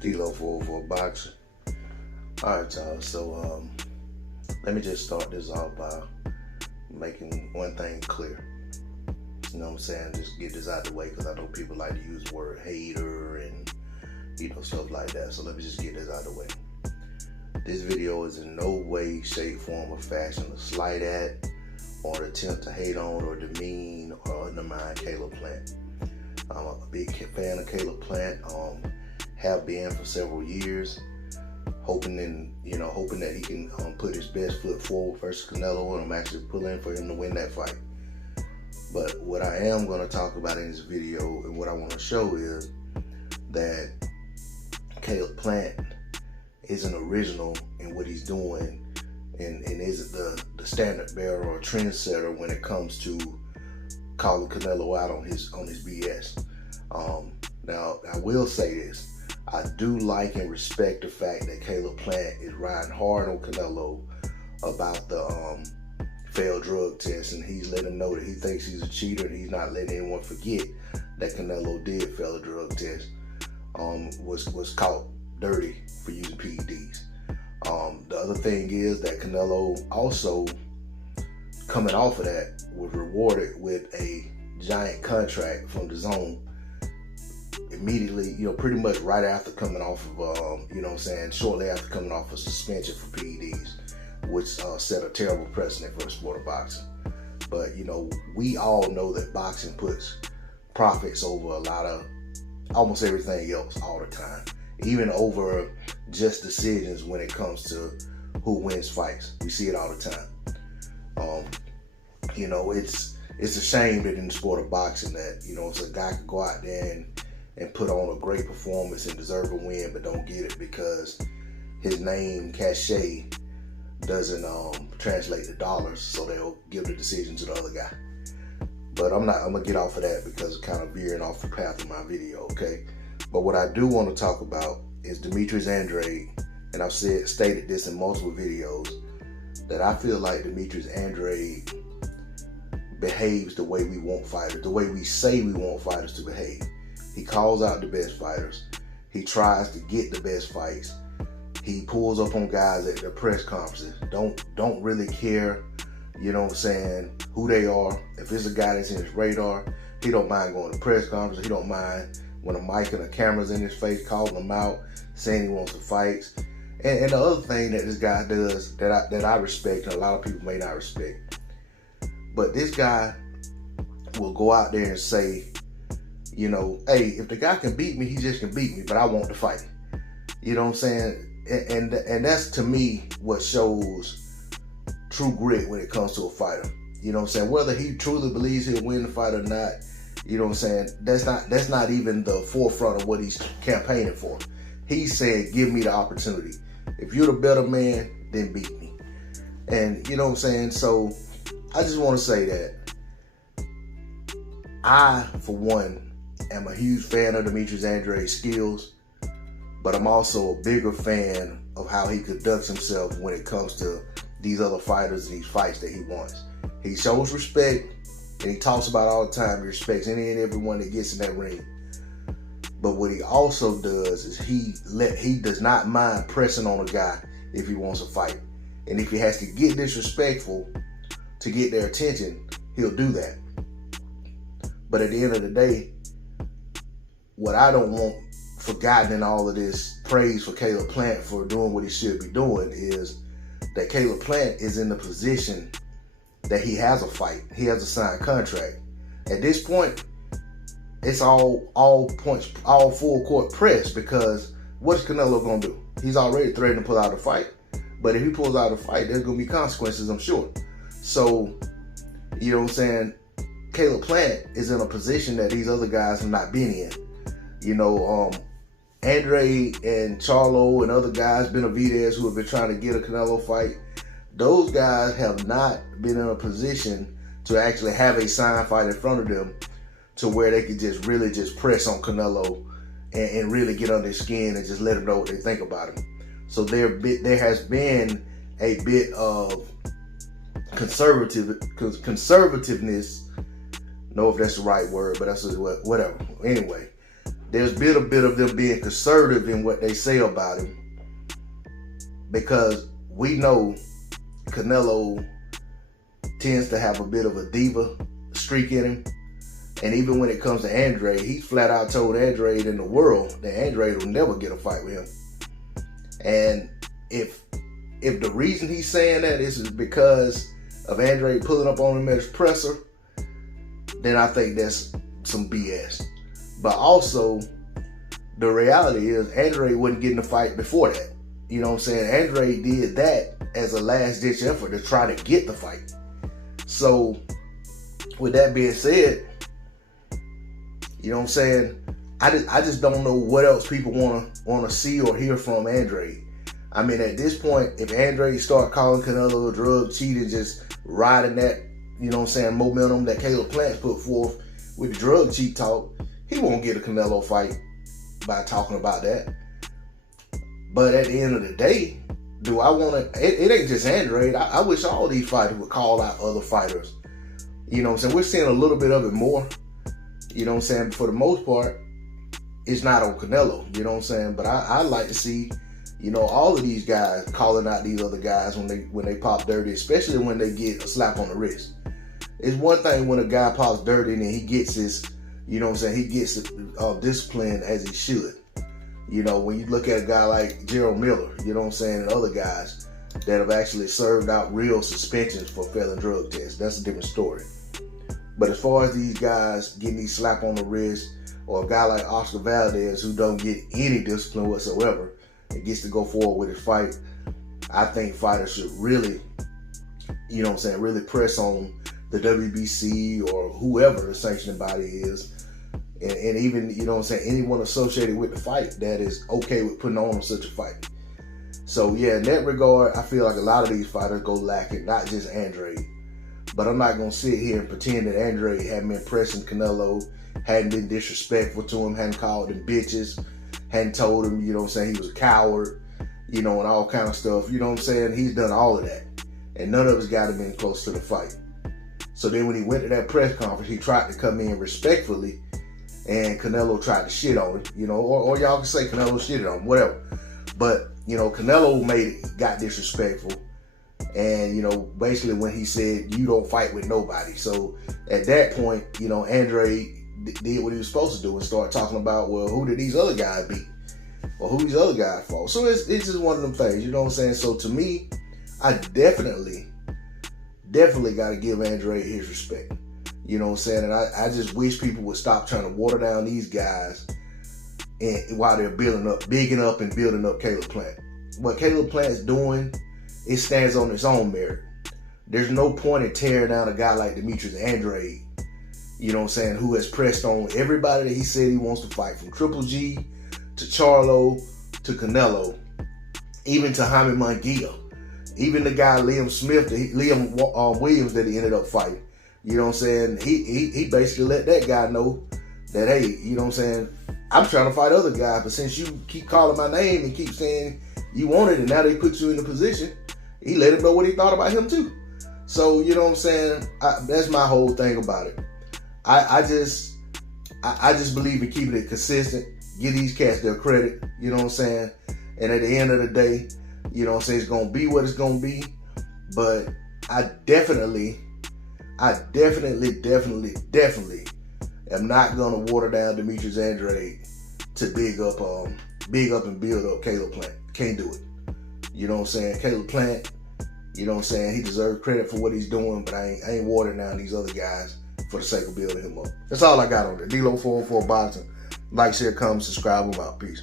D-Lo for boxing. Alright, y'all. So let me just start this off by making one thing clear. You know what I'm saying? Just get this out the way, because I know people like to use the word hater and stuff like that. So let me just get this out the way. This video is in no way, shape, form, or fashion a slight at or an attempt to hate on or demean or undermine Caleb Plant. I'm a big fan of Caleb Plant. Have been for several years, hoping that he can put his best foot forward versus Canelo, and I'm actually pulling for him to win that fight. But what I am going to talk about in this video and what I want to show is that Caleb Plant isn't original in what he's doing and isn't the standard bearer or trendsetter when it comes to calling Canelo out on his BS. Now, I will say this. I do like and respect the fact that Caleb Plant is riding hard on Canelo about the failed drug test, and he's letting him know that he thinks he's a cheater, and he's not letting anyone forget that Canelo did fail a drug test. Was caught dirty for using PEDs. The other thing is that Canelo also, coming off of that, was rewarded with a giant contract from the Zone immediately, pretty much right after coming off of, shortly after coming off of suspension for PEDs, which set a terrible precedent for the sport of boxing. But, we all know that boxing puts profits over almost everything else all the time, even over just decisions when it comes to who wins fights. We see it all the time. It's a shame that in the sport of boxing that, it's a guy can go out there and put on a great performance and deserve a win, but don't get it because his name, cachet, doesn't translate to dollars, so they'll give the decision to the other guy. But I'm gonna get off of that because it's kind of veering off the path of my video, okay? But what I do want to talk about is Demetrius Andrade, and I've stated this in multiple videos, that I feel like Demetrius Andrade behaves the way we want fighters, the way we say we want fighters to behave. He calls out the best fighters. He tries to get the best fights. He pulls up on guys at the press conferences. Don't really care, who they are. If it's a guy that's in his radar, he don't mind going to press conferences. He don't mind when a mic and a camera's in his face, calling him out, saying he wants to fight. And the other thing that this guy does that I respect, and a lot of people may not respect, but this guy will go out there and say, hey, if the guy can beat me, he just can beat me, but I want to fight. You know what I'm saying? And that's, to me, what shows true grit when it comes to a fighter. You know what I'm saying? Whether he truly believes he'll win the fight or not, you know what I'm saying? That's not even the forefront of what he's campaigning for. He said, give me the opportunity. If you're the better man, then beat me. And you know what I'm saying? So I just want to say that I, for one, am a huge fan of Demetrius Andrade's skills, but I'm also a bigger fan of how he conducts himself when it comes to these other fighters and these fights that he wants. He shows respect, and he talks about all the time he respects any and everyone that gets in that ring. But what he also does is he does not mind pressing on a guy if he wants a fight. And if he has to get disrespectful to get their attention, he'll do that. But at the end of the day, what I don't want forgotten in all of this praise for Caleb Plant for doing what he should be doing is that Caleb Plant is in the position that he has a fight. He has a signed contract. At this point, it's all full court press, because what's Canelo gonna do? He's already threatened to pull out a fight. But if he pulls out a fight, there's gonna be consequences, I'm sure. So, you know what I'm saying? Caleb Plant is in a position that these other guys have not been in. Andrade and Charlo and other guys, Benavidez, who have been trying to get a Canelo fight, those guys have not been in a position to actually have a signed fight in front of them to where they could just really press on Canelo and really get under his skin and just let him know what they think about him. So there has been a bit of conservativeness. Know if that's the right word, but that's whatever. Anyway, there's been a bit of them being conservative in what they say about him, because we know Canelo tends to have a bit of a diva streak in him. And even when it comes to Andrade, he flat out told Andrade in the world that Andrade will never get a fight with him. And if the reason he's saying that is because of Andrade pulling up on him at his presser, then I think that's some BS. But also, the reality is Andrade wasn't getting a fight before that. You know what I'm saying? Andrade did that as a last-ditch effort to try to get the fight. So, with that being said, you know what I'm saying, I just don't know what else people want to see or hear from Andrade. I mean, at this point, if Andrade start calling Canelo a drug cheat and just riding that, you know what I'm saying, momentum that Caleb Plant put forth with the drug cheat talk, he won't get a Canelo fight by talking about that. But at the end of the day, do I want to, it ain't just Andrade. I wish all these fighters would call out other fighters. You know what I'm saying? We're seeing a little bit of it more. You know what I'm saying? For the most part, it's not on Canelo. You know what I'm saying? But I like to see, you know, all of these guys calling out these other guys when they pop dirty, especially when they get a slap on the wrist. It's one thing when a guy pops dirty and he gets his, you know what I'm saying, he gets disciplined as he should. You know, when you look at a guy like Gerald Miller, you know what I'm saying, and other guys that have actually served out real suspensions for failing drug tests, that's a different story. But as far as these guys getting these slap on the wrist, or a guy like Oscar Valdez who don't get any discipline whatsoever and gets to go forward with his fight, I think fighters should really, you know what I'm saying, really press on the WBC or whoever the sanctioning body is, and even, you know what I'm saying, anyone associated with the fight that is okay with putting on such a fight. So yeah, in that regard, I feel like a lot of these fighters go lacking, not just Andrade. But I'm not going to sit here and pretend that Andrade hadn't been pressing Canelo, hadn't been disrespectful to him, hadn't called him bitches, hadn't told him, you know what I'm saying, he was a coward, you know, and all kind of stuff. You know what I'm saying? He's done all of that. And none of us got him in close to the fight. So then when he went to that press conference, he tried to come in respectfully, and Canelo tried to shit on him, you know, or y'all can say Canelo shitted on him, whatever. But, you know, Canelo got disrespectful. And, you know, basically when he said, you don't fight with nobody. So at that point, you know, Andrade did what he was supposed to do and start talking about, well, who did these other guys beat? Or who these other guys fought? So it's just one of them things, you know what I'm saying? So to me, I definitely got to give Andrade his respect. You know what I'm saying? And I just wish people would stop trying to water down these guys and while they're bigging up and building up Caleb Plant. What Caleb Plant's doing, it stands on its own merit. There's no point in tearing down a guy like Demetrius Andrade, you know what I'm saying, who has pressed on everybody that he said he wants to fight, from Triple G to Charlo to Canelo, even to Jaime Munguia, even the guy Liam Williams that he ended up fighting. You know what I'm saying? He basically let that guy know that, hey, you know what I'm saying, I'm trying to fight other guys, but since you keep calling my name and keep saying you want it and now they put you in the position, he let him know what he thought about him too. So, you know what I'm saying? That's my whole thing about it. I just believe in keeping it consistent. Give these cats their credit. You know what I'm saying? And at the end of the day, you know what I'm saying, it's going to be what it's going to be. But I definitely am not going to water down Demetrius Andrade to big up and build up Caleb Plant. Can't do it. You know what I'm saying? Caleb Plant, you know what I'm saying, he deserves credit for what he's doing, but I ain't watering down these other guys for the sake of building him up. That's all I got on it. D-Lo 404 Boxing. Like, share, comment, subscribe. I'm out. Peace.